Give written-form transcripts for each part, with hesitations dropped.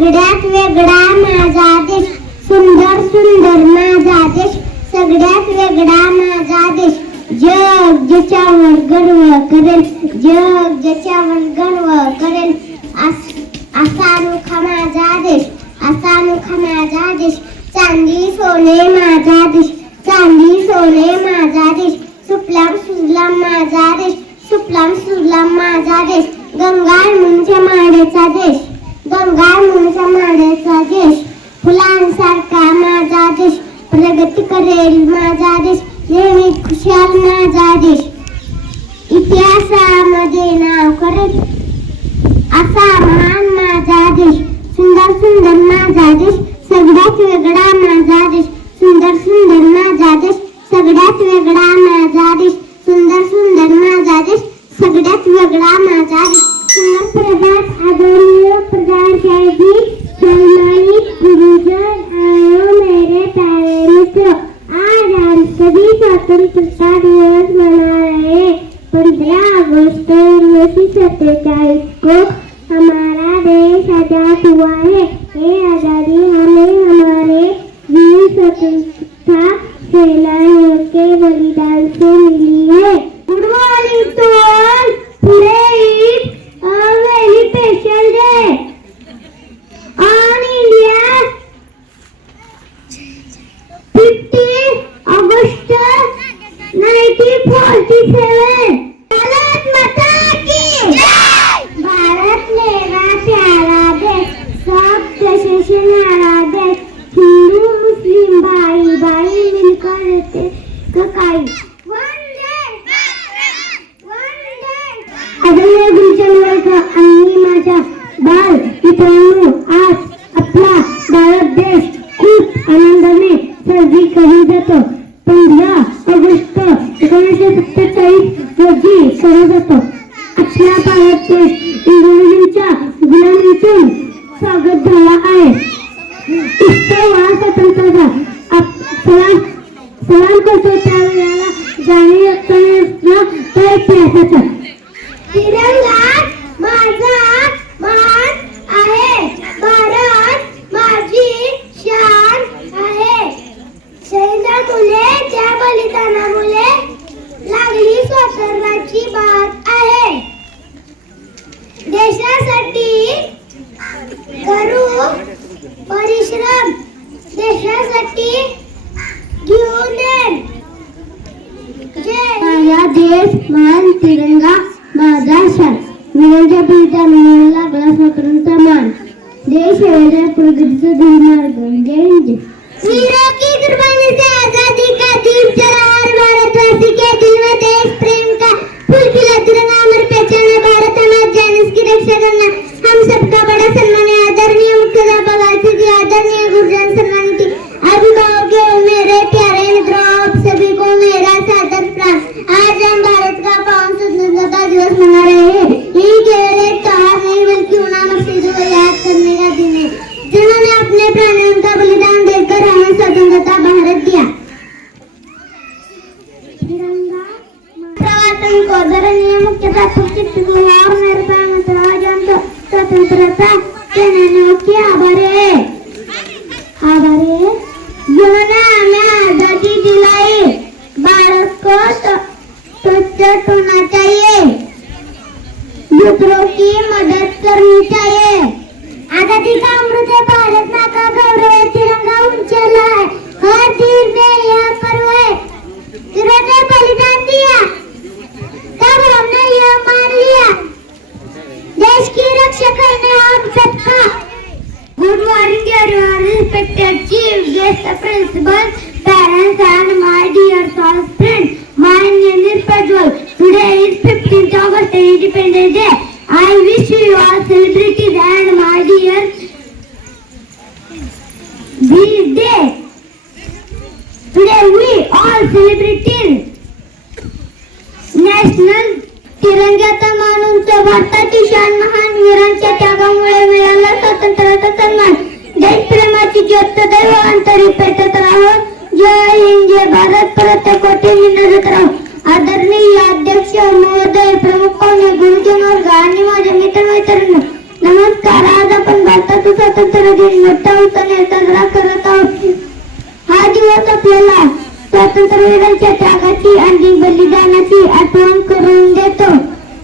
सगळ्यात वेगळा माझा देश, सुंदर सुंदर माझा देश, सगळ्यात वेगळा माझा देश. जग ज्याच्यावर गर्व करेल, जग ज्याच्यावर गर्व करेल, असा अनोखा माझा देश, असा अनोखा माझा देश. चांदी सोने माझा देश, चांदी सोने माझा देश, सुफलाम सुजलाम माझा देश, सुफलाम सुजलाम माझा देश. गंगा मुंच्या माड्याचा देश, गंगा मुंच्या माड्याचा देश, फुलांसारखा माझा देश, प्रगती करेल माझा देश, नेहमी खुशाल माझा देश. इतिहासामध्ये नाव करेल असा महान माझा देश, सुंदर सुंदर माझा देश, सगळ्यात वेगळा माझा देश, सुंदर सुंदर माझा देश, सगळ्यात वेगळा माझा देश, सुंदर सुंदर माझा देश, सगळ्यात वेगळा माझा देश. सुंदर प्रभात आदरणीय प्रधान साहेब जी, सम्मानित गुरुजन आयो मेरे प्यारे मित्र. आज हम सभी स्वतंत्रता दिवस मना रहे हैं. 15 अगस्त 1947 को हमारा देश आजाद हुआ है. ये आजादी हमें हमारे वीर स्वतंत्रता सेनानियों के बलिदान से मिली है. Good morning to all. Today is a very special day. On India 15 August 1947. भारत माता की जय. भारत मेरा प्यारा देश, सब देशों से न्यारा देश, हिंदू मुस्लिम भाई भाई मिलकर रहते ककाई. आदरणीय गुरुजन वर्ग आणि माझ्या बाल मित्रांनो, आज आपला भारत देश खूप आनंदाने साजरी केला जातो. 15 ऑगस्ट 1947 रोजी केला जातो. आपला भारत देश इंग्रजांच्या गुलामीतून स्वागत झाला आहे. इतका स्वातंत्र्याचा सलाम करतो त्यावेळेला जाणीव करण्याचा तो इतिहासाचा. तिरंगा माझा मान आहे, भारत माझी शान आहे. शहीदामुळे त्या बलिदानामुळे लागली स्वातंत्र्याची बात आहे. देशासाठी करू परिश्रम, देशासाठी घेऊन माझा देश मान, तिरंगा माझा शान. वीरांच्या बलिदानामुळे लागला स्वातंत्र्याचा मान, देश वेगळ्या प्रगतीचा धुमार्ग. जय हिंद. वीरों की कुर्बानी से आजादी का दीप जला हर भारतवासी के दिल में देश प्रेम का फूल खिला. तिरंगा अमर पहचान है, भारत हमारे जान, इसकी रक्षा करना हम सबका बड़ा सम्मान है. आदरणीय मुख्याध्यापक आचार्य जी, आदरणीय गुरुजन, सम्मानित अभिभावकों, मेरे प्यारे मित्रों, आप सभी को मेरा सादर प्रणाम. आज हम भारत का पावन स्वतंत्रता दिवस मना रहे हैं. ये केवल एक त्योहार नहीं बल्कि उन शहीदों को याद करने का दिन है जिन्होंने अपने प्राणों का बलिदान देकर हमें स्वतंत्रता भारत दिया. प्रवासन को आदरणीय मुख्याध्यापक शिक्षक और मेरे प्यारे मित्रों, आज हम स्वतंत्रता सेनानियों के आभारी है. जिन्होंने हमें आजादी दिलाई. भारत को स्वच्छ होना चाहिए, दूसरों की मदद करनी चाहिए. आजादी का अमृत है, भारत माँ का गौरव है, तिरंगा ऊंचा है, हर दिल में यह पर्व है. जिन्होंने बलिदान दिया तब हमने यह मान लिया, देश की रक्षा करने हम सबका. Good morning everyone, respected chief guest, principal, parents and my dear friends. My name is Prajwal. Today is 15th August, Independence Day. I wish you all celebrities and my dear this day. Today we all celebrating National तिरंग्याचा मान उंच, भारताची शान, महान वीरांच्या त्यागामुळे मिळाला स्वातंत्र्याचा सन्मान. देशप्रेमाची ज्योत सदैव अंतरी पेटत राहो. जय हिंद, जय भारत, परत कोटी निनजत राहो. आदरणीय अध्यक्ष महोदय, प्रमुख पाहुणे, गुरुजन वर्ग आणि माझे मित्र मैत्रिणी, नमस्कार. आज आपण भारताचं स्वातंत्र्य स्वातंत्र्यवीरांच्या त्यागाची आणि बलिदानाची आठवण करून देतो.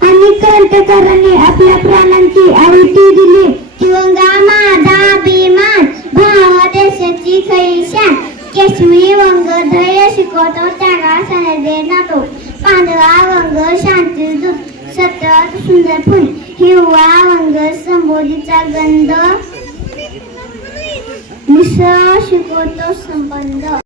अनेक क्रांतिकारकांनी आपल्या प्राणांची आहुती दिली. तिरंगा माझा अभिमान, भावा देशाची खरी शान. केशरी वंग धैर्य शिकवतो, त्यागाला देतो. पांढरा वंग शांती दूत, सतत सुंदर फुल. हिरवा वंग संबोधीचा गंध, मिसळ शिकवतो संबंध.